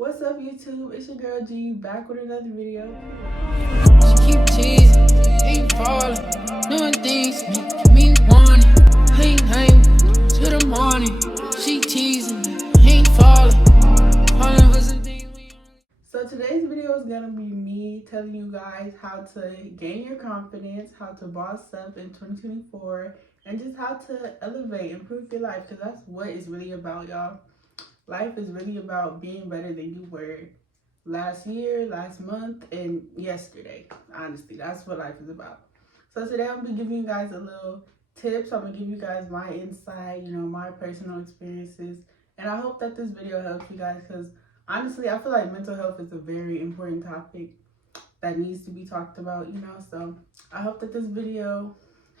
What's up, YouTube? It's your girl G back with another video. She keep teasing, ain't falling, doing things make me want it. Hang to the morning. She teasing, ain't falling for some things we So today's video is gonna be me telling you guys how to gain your confidence, how to boss up in 2024, and just how to elevate, improve your life, because that's what it's really about, y'all. Life is really about being better than you were last year, last month, and yesterday. Honestly, that's what life is about. So today I'm gonna be giving you guys a little tips. I'm gonna give you guys my insight, my personal experiences, and I hope that this video helps you guys, because honestly, I feel like mental health is a very important topic that needs to be talked about, so I hope that this video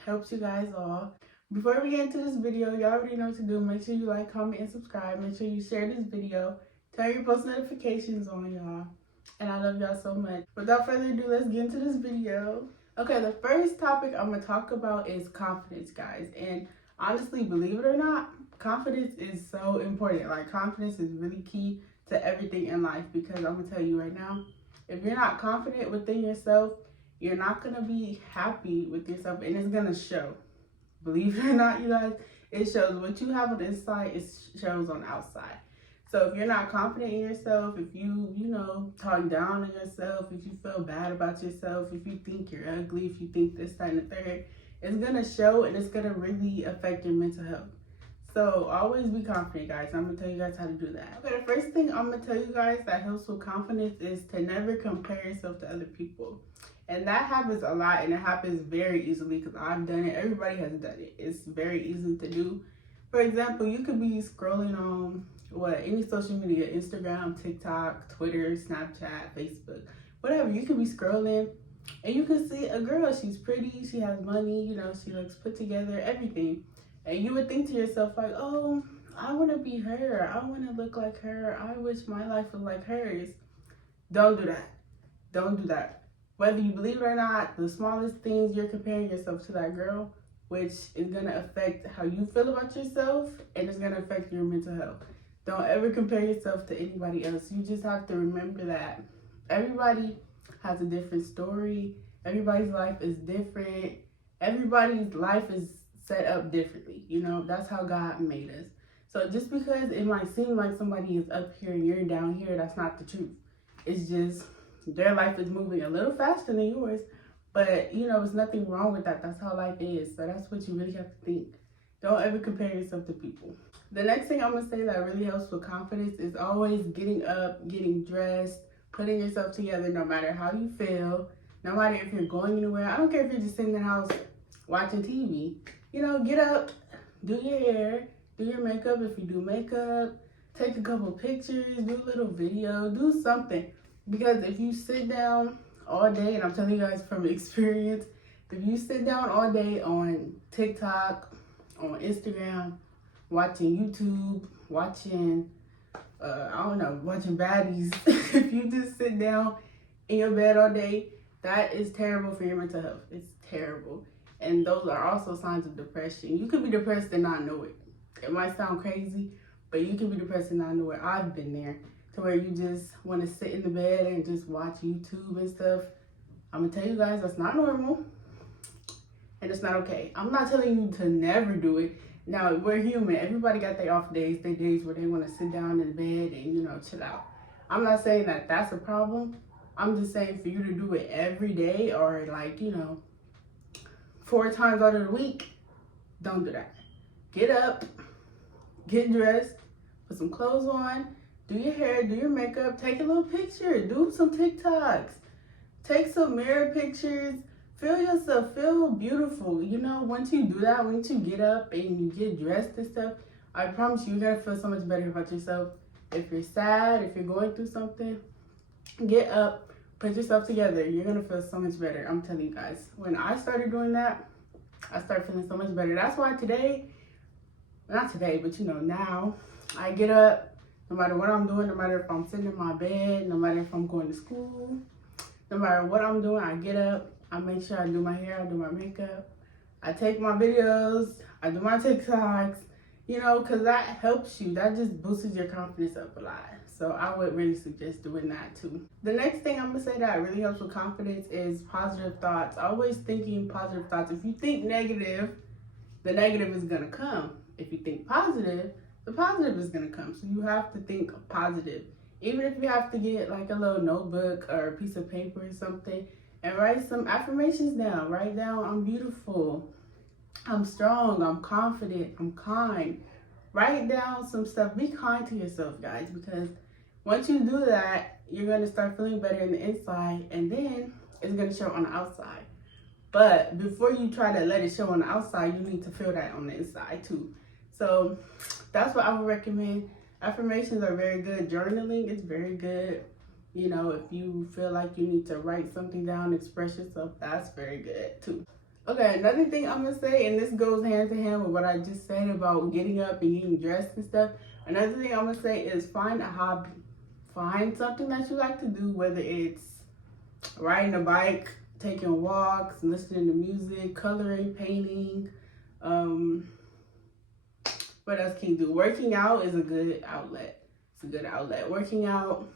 helps you guys all. Before we get into this video, y'all already know what to do. Make sure you like, comment, and subscribe. Make sure you share this video. Turn your post notifications on, y'all. And I love y'all so much. Without further ado, let's get into this video. Okay, the first topic I'm going to talk about is confidence, guys. And honestly, believe it or not, confidence is so important. Like, confidence is really key to everything in life, because I'm going to tell you right now, if you're not confident within yourself, you're not going to be happy with yourself, and it's going to show. Believe it or not, you guys, it shows. What you have on the inside, it shows on the outside. So if you're not confident in yourself, if you talk down on yourself, if you feel bad about yourself, if you think you're ugly, if you think this, that, and the third, it's going to show, and it's going to really affect your mental health. So always be confident, guys. I'm going to tell you guys how to do that. Okay, the first thing I'm going to tell you guys that helps with confidence is to never compare yourself to other people. And that happens a lot, and it happens very easily, because I've done it. Everybody has done it. It's very easy to do. For example, you could be scrolling on any social media, Instagram, TikTok, Twitter, Snapchat, Facebook, whatever. You could be scrolling, and you can see a girl. She's pretty, she has money, she looks put together, everything. And you would think to yourself, like, oh, I want to be her. I want to look like her. I wish my life was like hers. Don't do that. Don't do that. Whether you believe it or not, the smallest things, you're comparing yourself to that girl, which is going to affect how you feel about yourself, and it's going to affect your mental health. Don't ever compare yourself to anybody else. You just have to remember that everybody has a different story. Everybody's life is different. Everybody's life is set up differently. That's how God made us. So just because it might seem like somebody is up here and you're down here, that's not the truth. It's just their life is moving a little faster than yours, but there's nothing wrong with that. That's how life is. So that's what you really have to think. Don't ever compare yourself to people. The next thing I'm gonna say that really helps with confidence is always getting up, getting dressed, putting yourself together, no matter how you feel, no matter if you're going anywhere. I don't care if you're just sitting in the house watching TV. Get up, do your hair, do your makeup if you do makeup, take a couple pictures, do a little video, do something. Because if you sit down all day, and I'm telling you guys from experience, if you sit down all day on TikTok, on Instagram, watching YouTube, watching baddies, if you just sit down in your bed all day, that is terrible for your mental health. It's terrible. And those are also signs of depression. You could be depressed and not know it. It might sound crazy, but you can be depressed and not know it. I've been there, to where you just want to sit in the bed and just watch YouTube and stuff. I'm going to tell you guys, that's not normal, and it's not okay. I'm not telling you to never do it. Now, we're human. Everybody got their off days, their days where they want to sit down in bed and, chill out. I'm not saying that that's a problem. I'm just saying for you to do it every day, or 4 times out of the week, don't do that. Get up, get dressed, put some clothes on, do your hair, do your makeup, take a little picture, do some TikToks, take some mirror pictures, feel yourself, feel beautiful. Once you do that, once you get up and you get dressed and stuff, I promise you're going to feel so much better about yourself. If you're sad, if you're going through something, get up, put yourself together. You're going to feel so much better. I'm telling you guys. When I started doing that, I started feeling so much better. That's why now I get up. No matter what I'm doing, no matter if I'm sitting in my bed, no matter if I'm going to school, no matter what I'm doing, I get up, I make sure I do my hair, I do my makeup, I take my videos, I do my TikToks, because that helps you. That just boosts your confidence up a lot. So I would really suggest doing that too. The next thing I'm gonna say that really helps with confidence is positive thoughts. Always thinking positive thoughts. If you think negative, the negative is gonna come. If you think positive, the positive is gonna come. So you have to think positive. Even if you have to get like a little notebook or a piece of paper or something and write some affirmations down. Write down, I'm beautiful, I'm strong, I'm confident, I'm kind. Write down some stuff. Be kind to yourself, guys, because once you do that, you're going to start feeling better in the inside, and then it's going to show on the outside. But before you try to let it show on the outside, you need to feel that on the inside too. So that's what I would recommend. Affirmations are very good. Journaling is very good. You know, if you feel like you need to write something down, express yourself, that's very good too. Okay, another thing I'm gonna say, and this goes hand to hand with what I just said about getting up and getting dressed and stuff. Another thing I'm gonna say is find a hobby. Find something that you like to do, whether it's riding a bike, taking walks, listening to music, coloring, painting. What else can you do? Working out is a good outlet. It's a good outlet. Working out,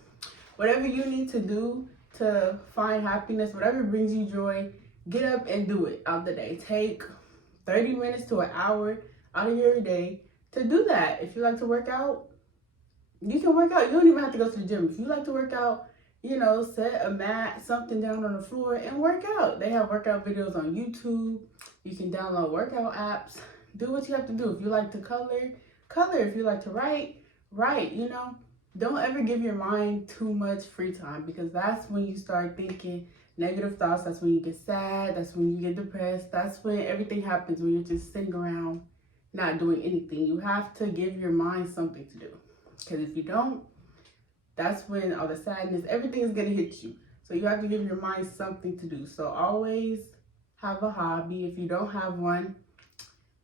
whatever you need to do to find happiness, whatever brings you joy, get up and do it out the day. Take 30 minutes to an hour out of your day to do that. If you like to work out, you can work out. You don't even have to go to the gym. If you like to work out, you know, set a mat, something down on the floor and work out. They have workout videos on YouTube. You can download workout apps. Do what you have to do. If you like to color, color. If you like to write, write. You know, don't ever give your mind too much free time, because that's when you start thinking negative thoughts. That's when you get sad. That's when you get depressed. That's when everything happens, when you're just sitting around not doing anything. You have to give your mind something to do, because if you don't, that's when all the sadness, everything is going to hit you. So you have to give your mind something to do. So always have a hobby. If you don't have one,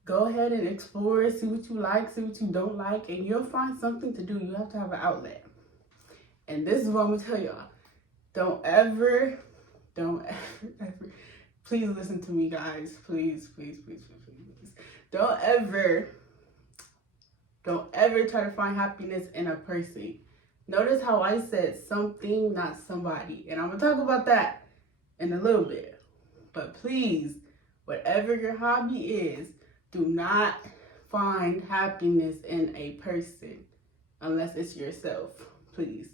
go ahead and explore, see what you like, see what you don't like, and you'll find something to do. You have to have an outlet. And this is what I'm going to tell y'all. Don't ever, please listen to me, guys. Please. Don't ever try to find happiness in a person. Notice how I said something, not somebody. And I'm going to talk about that in a little bit. But please, whatever your hobby is, do not find happiness in a person unless it's yourself. Please.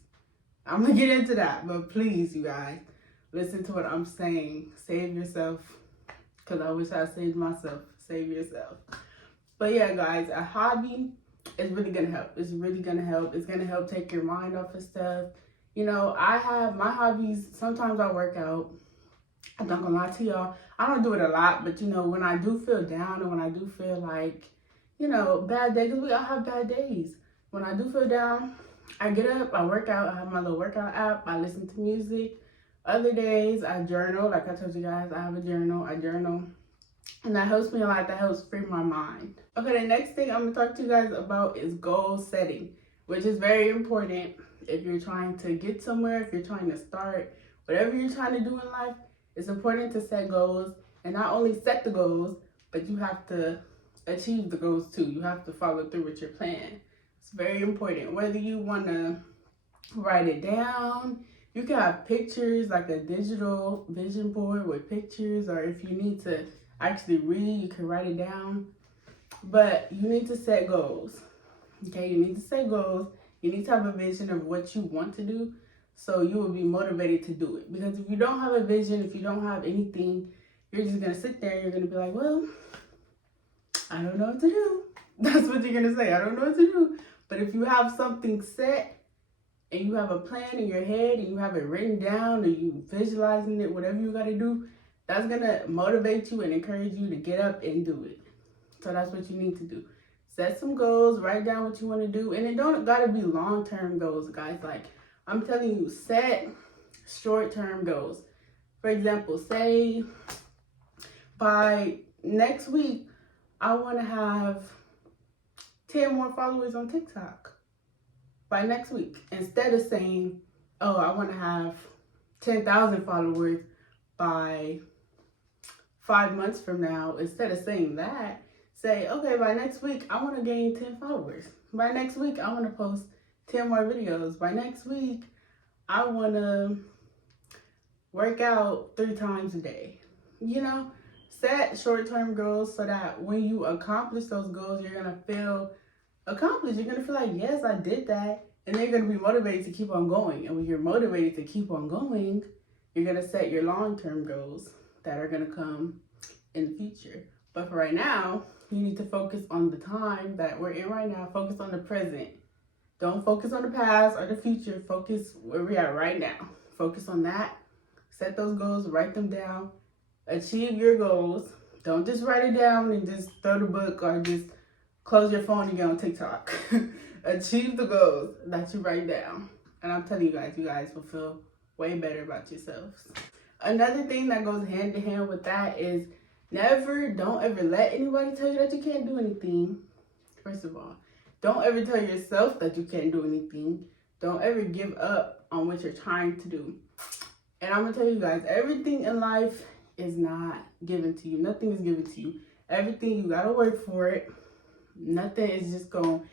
I'm going to get into that. But please, you guys, listen to what I'm saying. Save yourself. Because I wish I saved myself. Save yourself. But yeah, guys, a hobby is really going to help. It's really going to help. It's going to help take your mind off of stuff. You know, I have my hobbies. Sometimes I work out. I'm not going to lie to y'all. I don't do it a lot. But, you know, when I do feel down and when I do feel like, you know, bad days, because we all have bad days. When I do feel down, I get up, I work out. I have my little workout app. I listen to music. Other days, I journal. Like I told you guys, I have a journal. I journal. And that helps me a lot. That helps free my mind. Okay, the next thing I'm going to talk to you guys about is goal setting, which is very important if you're trying to get somewhere, if you're trying to start, whatever you're trying to do in life. It's important to set goals, and not only set the goals, but you have to achieve the goals too. You have to follow through with your plan. It's very important. Whether you want to write it down, you can have pictures, like a digital vision board with pictures, or if you need to actually read, you can write it down. But you need to set goals. Okay, you need to set goals. You need to have a vision of what you want to do, so you will be motivated to do it. Because if you don't have a vision, if you don't have anything, you're just going to sit there and you're going to be like, well, I don't know what to do. That's what you're going to say. I don't know what to do. But if you have something set and you have a plan in your head and you have it written down and you visualizing it, whatever you got to do, that's going to motivate you and encourage you to get up and do it. So that's what you need to do. Set some goals, write down what you want to do. And it don't got to be long-term goals, guys. Like, I'm telling you, set short-term goals. For example, say by next week, I want to have 10 more followers on TikTok. By next week. Instead of saying, oh, I want to have 10,000 followers by 5 months from now. Instead of saying that, say, okay, by next week, I want to gain 10 followers. By next week, I want to post 10 more videos. By next week, I want to work out 3 times a day. You know, set short-term goals so that when you accomplish those goals, you're going to feel accomplished. You're going to feel like, yes, I did that. And then you're going to be motivated to keep on going. And when you're motivated to keep on going, you're going to set your long-term goals that are going to come in the future. But for right now, you need to focus on the time that we're in right now. Focus on the present. Don't focus on the past or the future. Focus where we're at right now. Focus on that. Set those goals. Write them down. Achieve your goals. Don't just write it down and just throw the book or just close your phone and get on TikTok. Achieve the goals that you write down. And I'm telling you guys will feel way better about yourselves. Another thing that goes hand in hand with that is don't ever let anybody tell you that you can't do anything. First of all, don't ever tell yourself that you can't do anything. Don't ever give up on what you're trying to do. And I'm going to tell you guys, everything in life is not given to you. Nothing is given to you. Everything, you got to work for it. Nothing is just going to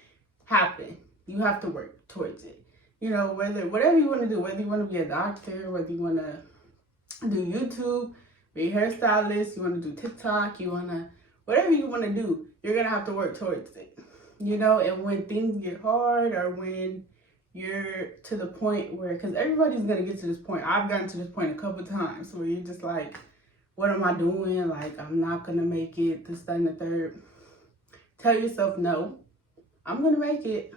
happen. You have to work towards it. You know, whatever you want to do, whether you want to be a doctor, whether you want to do YouTube, be a hairstylist, you want to do TikTok, whatever you want to do, you're going to have to work towards it. You know, and when things get hard or when you're to the point where, because everybody's going to get to this point. I've gotten to this point a couple times where you're just like, what am I doing? Like, I'm not going to make it, this, that, and the third. Tell yourself, no, I'm going to make it.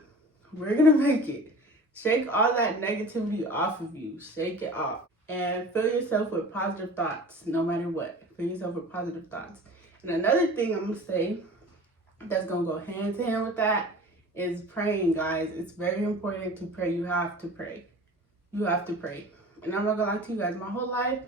We're going to make it. Shake all that negativity off of you. Shake it off. And fill yourself with positive thoughts, no matter what. Fill yourself with positive thoughts. And another thing I'm going to say that's going to go hand to hand with that is praying, guys. It's very important to pray. You have to pray. You have to pray. And I'm not going to lie to you guys. My whole life,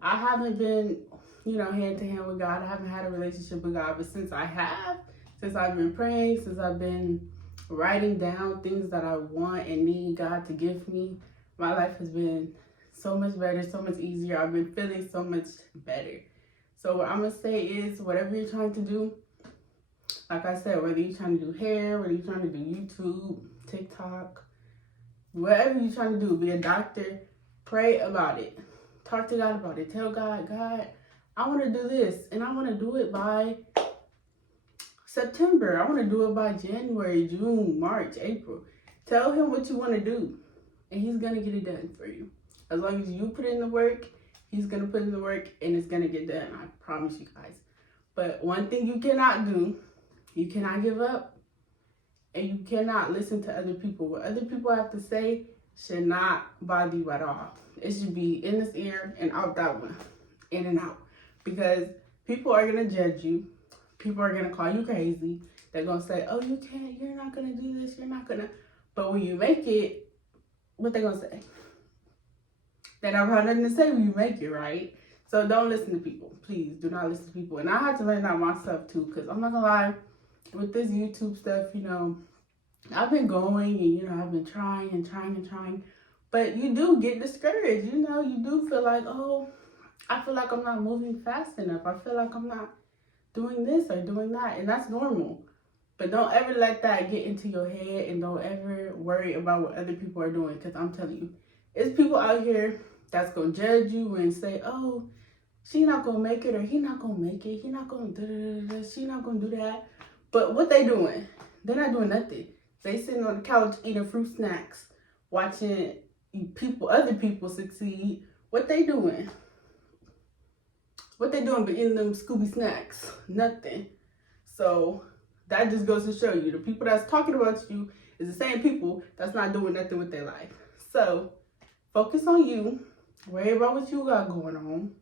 I haven't been, hand to hand with God. I haven't had a relationship with God. But since I've been praying, since I've been writing down things that I want and need God to give me, my life has been so much better, so much easier. I've been feeling so much better. So what I'm going to say is, whatever you're trying to do, like I said, whether you're trying to do hair, whether you're trying to do YouTube, TikTok, whatever you're trying to do, be a doctor, pray about it. Talk to God about it. Tell God, I want to do this, and I want to do it by September. I want to do it by January, June, March, April. Tell him what you want to do, and he's going to get it done for you. As long as you put in the work, he's going to put in the work, and it's going to get done. I promise you guys. But one thing you cannot do, you cannot give up, and you cannot listen to other people. What other people have to say should not bother you at all. It should be in this ear and out that one, in and out. Because people are going to judge you. People are going to call you crazy. They're going to say, oh, you can't, you're not going to do this, you're not going to. But when you make it, what they going to say? They don't have nothing to say when you make it, right? So don't listen to people. Please do not listen to people. And I had to learn that myself too, because I'm not going to lie, with this YouTube stuff, I've been going and, I've been trying. But you do get discouraged, you do feel like, oh, I feel like I'm not moving fast enough. I feel like I'm not doing this or doing that. And that's normal. But don't ever let that get into your head, and don't ever worry about what other people are doing. Because I'm telling you, it's people out here that's going to judge you and say, oh, she not going to make it, or he not going to make it. He not going to she not going to do that. But what they doing? They're not doing nothing. They sitting on the couch eating fruit snacks, watching other people succeed. What they doing? What they doing but eating them Scooby snacks? Nothing. So that just goes to show you, the people that's talking about you is the same people that's not doing nothing with their life. So focus on you. Worry about what you got going on.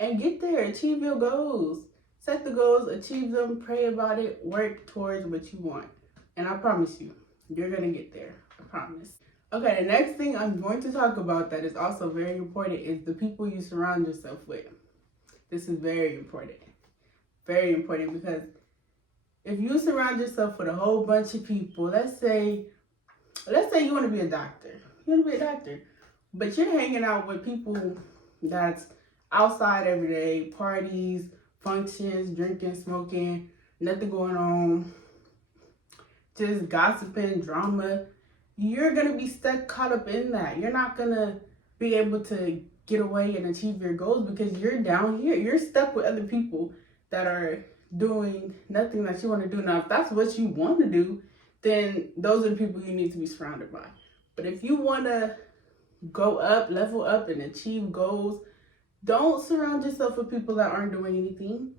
And get there. Achieve your goals. Set the goals. Achieve them. Pray about it. Work towards what you want. And I promise you, you're going to get there. I promise. Okay, the next thing I'm going to talk about that is also very important is the people you surround yourself with. This is very important. Very important, because if you surround yourself with a whole bunch of people, let's say you want to be a doctor. You want to be a doctor. But you're hanging out with people that's outside every day, parties, functions, drinking, smoking, nothing going on, just gossiping, drama. you're going to be stuck caught up in that. You're not going to be able to get away and achieve your goals because you're down here. You're stuck with other people that are doing nothing that you want to do. Now, if that's what you want to do, then those are the people you need to be surrounded by. But if you want to go up, level up, and achieve goals, don't surround yourself with people that aren't doing anything.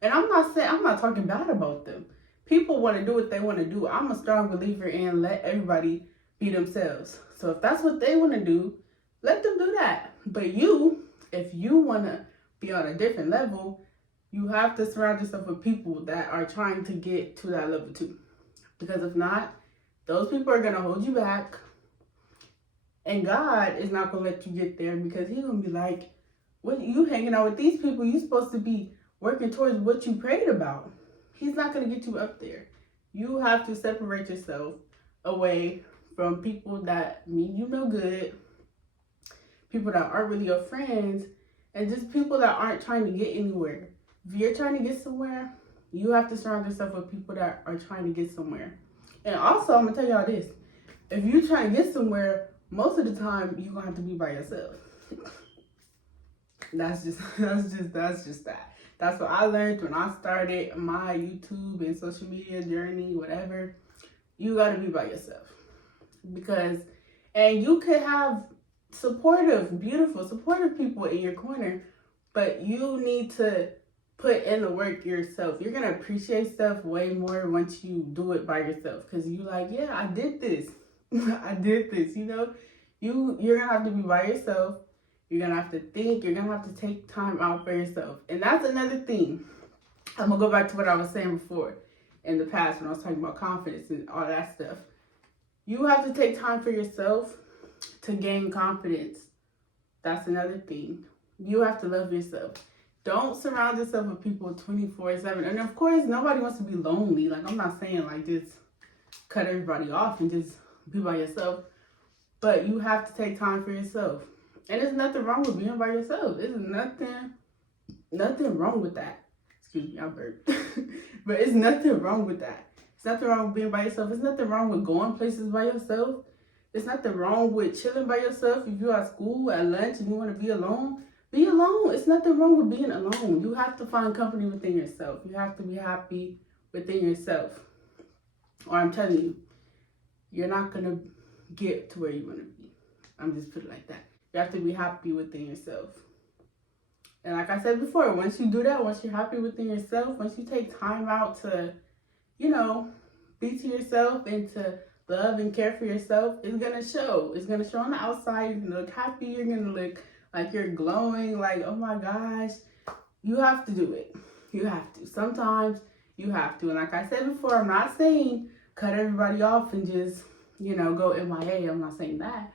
And I'm not talking bad about them. People want to do what they want to do. I'm a strong believer in let everybody be themselves. So if that's what they want to do, let them do that. But if you want to be on a different level, you have to surround yourself with people that are trying to get to that level too. Because if not, those people are going to hold you back. And God is not going to let you get there because he's going to be like, what you hanging out with these people? You're supposed to be working towards what you prayed about. He's not going to get you up there. You have to separate yourself away from people that mean you no good, people that aren't really your friends, and just people that aren't trying to get anywhere. If you're trying to get somewhere, you have to surround yourself with people that are trying to get somewhere. And also, I'm going to tell y'all this. If you're trying to get somewhere, most of the time, you're going to have to be by yourself. That's just that. That's what I learned when I started my YouTube and social media journey, whatever. You got to be by yourself. And you could have beautiful, supportive people in your corner, but you need to put in the work yourself. You're going to appreciate stuff way more once you do it by yourself. Because you're like, yeah, I did this. I did this, you know. You're going to have to be by yourself. You're going to have to think. You're going to have to take time out for yourself. And that's another thing. I'm going to go back to what I was saying before in the past when I was talking about confidence and all that stuff. You have to take time for yourself to gain confidence. That's another thing. You have to love yourself. Don't surround yourself with people 24/7. And of course, nobody wants to be lonely. Like, I'm not saying like just cut everybody off and just be by yourself. But you have to take time for yourself. And there's nothing wrong with being by yourself. There's nothing wrong with that. Excuse me, I burped. But it's nothing wrong with that. It's nothing wrong with being by yourself. It's nothing wrong with going places by yourself. There's nothing wrong with chilling by yourself. If you're at school, at lunch, and you want to be alone, be alone. It's nothing wrong with being alone. You have to find company within yourself. You have to be happy within yourself. Or I'm telling you, you're not going to get to where you want to be. I'm just putting it like that. You have to be happy within yourself. And like I said before, once you do that, once you're happy within yourself, once you take time out to, be to yourself and to love and care for yourself, it's going to show. It's going to show on the outside. You're going to look happy. You're going to look like you're glowing, like, oh my gosh. You have to do it. You have to. Sometimes you have to. And like I said before, I'm not saying cut everybody off and just, go MIA. I'm not saying that.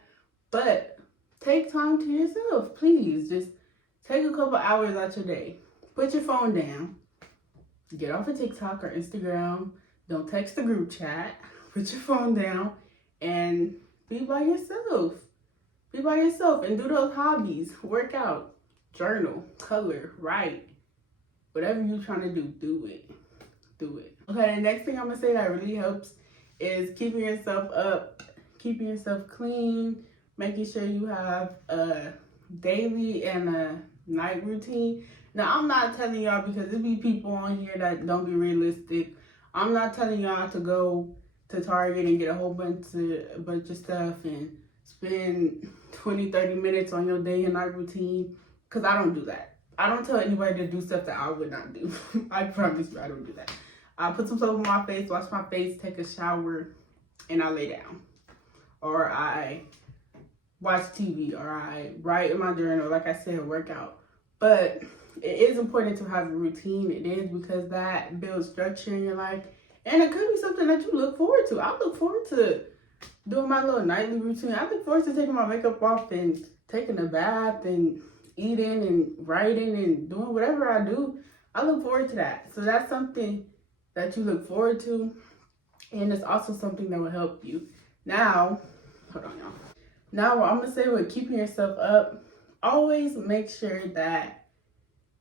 But take time to yourself, please. Just take a couple hours out your day. Put your phone down. Get off of TikTok or Instagram. Don't text the group chat. Put your phone down and be by yourself. Be by yourself and do those hobbies. Work out, journal, color, write. Whatever you're trying to do, do it. Do it. Okay, the next thing I'm going to say that really helps is keeping yourself up, keeping yourself clean, making sure you have a daily and a night routine. Now, I'm not telling y'all because there be people on here that don't be realistic. I'm not telling y'all to go to Target and get a whole bunch of stuff and spend 20-30 minutes on your day and night routine, because I don't do that. I don't tell anybody to do stuff that I would not do. I promise you I don't do that. I put some soap on my face, wash my face, take a shower, and I lay down. Or I watch TV, or I write in my journal, like I said, work out. But it is important to have a routine. It is, because that builds structure in your life. And it could be something that you look forward to. I look forward to doing my little nightly routine. I look forward to taking my makeup off and taking a bath and eating and writing and doing whatever I do. I look forward to that. So that's something that you look forward to. And it's also something that will help you. Now, hold on, y'all. Now, what I'm going to say with keeping yourself up, always make sure that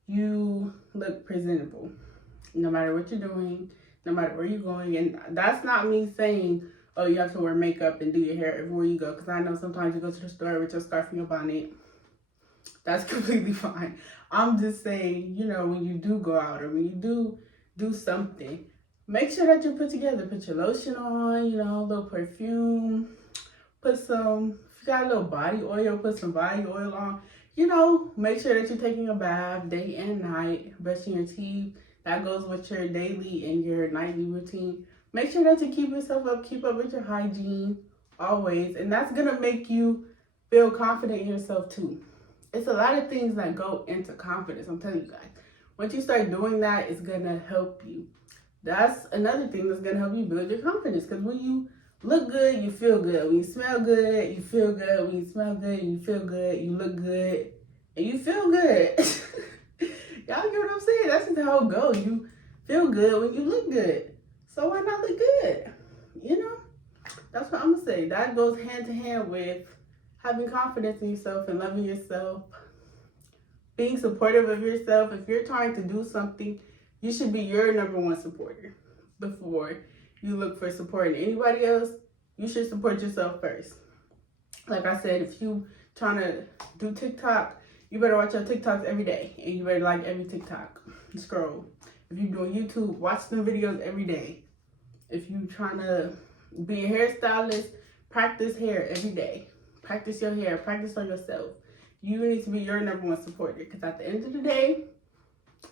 you look presentable. No matter what you're doing, no matter where you're going. And that's not me saying, oh, you have to wear makeup and do your hair everywhere you go. Because I know sometimes you go to the store with your scarf and your bonnet. That's completely fine. I'm just saying, you know, when you do go out or when you do something, make sure that you're put together. Put your lotion on, you know, a little perfume. Put some, if you got a little body oil, put some body oil on. You know, make sure that you're taking a bath day and night, brushing your teeth. That goes with your daily and your nightly routine. Make sure that you keep yourself up, keep up with your hygiene always. And that's going to make you feel confident in yourself too. It's a lot of things that go into confidence, I'm telling you guys. Once you start doing that, it's going to help you. That's another thing that's going to help you build your confidence. Because when you look good, you feel good. When you smell good, you feel good. When you smell good, you feel good. You look good, and you feel good. Y'all get what I'm saying? That's just how it goes. You feel good when you look good. So why not look good? You know? That's what I'm going to say. That goes hand to hand with having confidence in yourself and loving yourself. Being supportive of yourself. If you're trying to do something, you should be your number one supporter before you look for support in anybody else. You should support yourself first. Like I said, if you trying to do TikTok, you better watch your TikToks every day. And you better like every TikTok. Scroll. If you're doing YouTube, watch them videos every day. If you trying to be a hairstylist, practice hair every day. Practice your hair. Practice on yourself. You need to be your number one supporter. Because at the end of the day,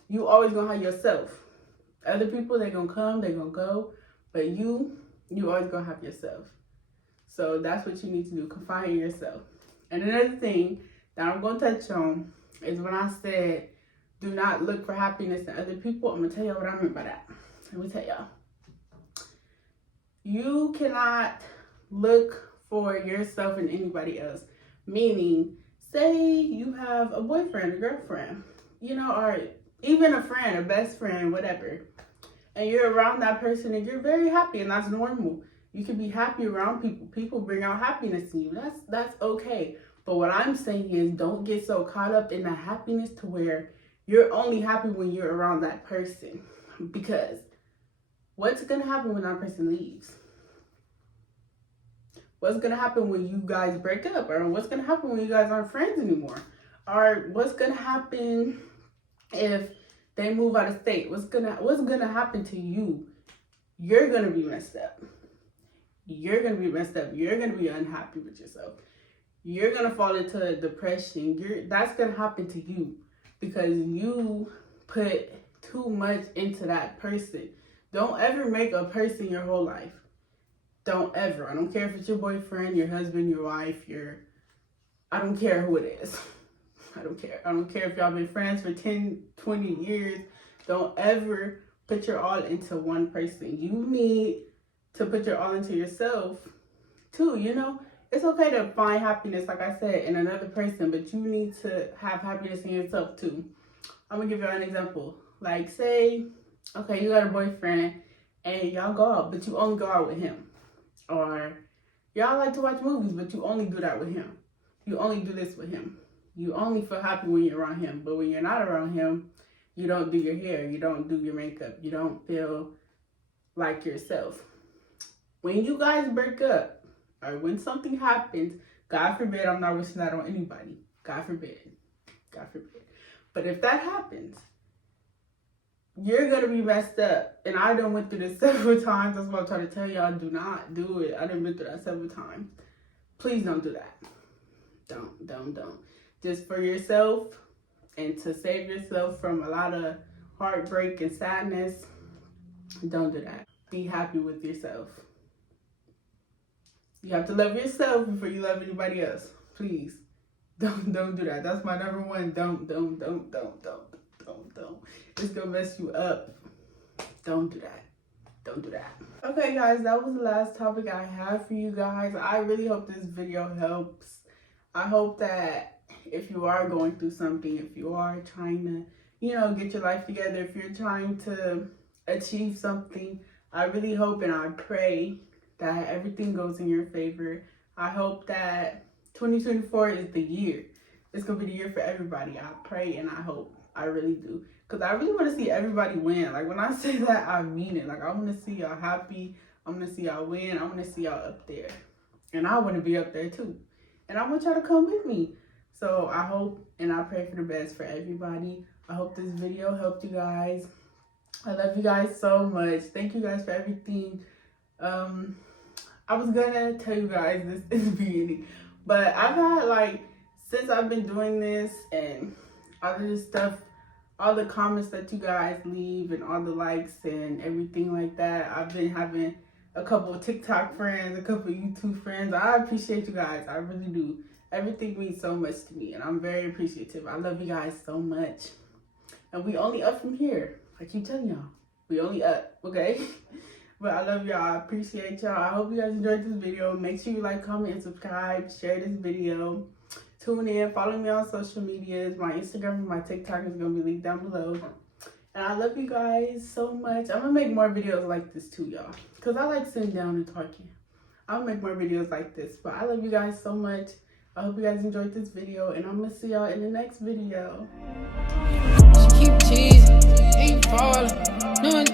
you always going to have yourself. Other people, they're going to come, they're going to go. But you always going to have yourself. So that's what you need to do. Confide in yourself. And another thing that I'm going to touch on is when I said, do not look for happiness in other people. I'm going to tell y'all what I meant by that. Let me tell y'all. You cannot look for yourself in anybody else. Meaning, say you have a boyfriend, a girlfriend, you know, or even a friend, a best friend, whatever. And you're around that person and you're very happy, and that's normal. You can be happy around people. People bring out happiness in you. That's okay. But what I'm saying is, don't get so caught up in that happiness to where you're only happy when you're around that person. Because what's going to happen when that person leaves? What's going to happen when you guys break up? Or what's going to happen when you guys aren't friends anymore? Or what's going to happen if they move out of state? What's gonna happen to you? You're going to be messed up. You're going to be messed up. You're going to be unhappy with yourself. You're going to fall into depression. That's going to happen to you because you put too much into that person. Don't ever make a person your whole life. Don't ever. I don't care if it's your boyfriend, your husband, your wife, I don't care who it is. I don't care. I don't care if y'all been friends for 10, 20 years. Don't ever put your all into one person. You need to put your all into yourself too, you know? It's okay to find happiness, like I said, in another person, but you need to have happiness in yourself too. I'm gonna give you an example. Like, say, okay, you got a boyfriend and y'all go out, but you only go out with him. Or y'all like to watch movies, but you only do that with him. You only do this with him. You only feel happy when you're around him. But when you're not around him, you don't do your hair. You don't do your makeup. You don't feel like yourself. When you guys break up, or when something happens, God forbid, I'm not wishing that on anybody. God forbid. God forbid. But if that happens, you're going to be messed up. And I done went through this several times. That's what I'm trying to tell y'all. Do not do it. I done been through that several times. Please don't do that. Don't. Just for yourself and to save yourself from a lot of heartbreak and sadness, don't do that. Be happy with yourself. You have to love yourself before you love anybody else. Please. Don't do that. That's my number one. Don't. It's gonna mess you up. Don't do that. Don't do that. Okay, guys, that was the last topic I have for you guys. I really hope this video helps. I hope that if you are going through something, if you are trying to, get your life together, if you're trying to achieve something, I really hope and I pray that everything goes in your favor. I hope that 2024 is the year. It's going to be the year for everybody. I pray and I hope. I really do. Because I really want to see everybody win. Like, when I say that, I mean it. Like, I want to see y'all happy. I want to see y'all win. I want to see y'all up there. And I want to be up there too. And I want y'all to come with me. So I hope and I pray for the best for everybody. I hope this video helped you guys. I love you guys so much. Thank you guys for everything. I was gonna tell you guys this in the beginning, but I've had like, since I've been doing this and all of this stuff, all the comments that you guys leave and all the likes and everything like that, I've been having a couple of TikTok friends, a couple of YouTube friends. I appreciate you guys. I really do. Everything means so much to me and I'm very appreciative. I love you guys so much. And we only up from here. I keep telling y'all, we only up, okay? But I love y'all. I appreciate y'all. I hope you guys enjoyed this video. Make sure you like, comment, and subscribe. Share this video. Tune in. Follow me on social medias. My Instagram and my TikTok is going to be linked down below. And I love you guys so much. I'm going to make more videos like this too, y'all. Because I like sitting down and talking. I'll make more videos like this. But I love you guys so much. I hope you guys enjoyed this video. And I'm going to see y'all in the next video. She keep teasing, ain't falling, doing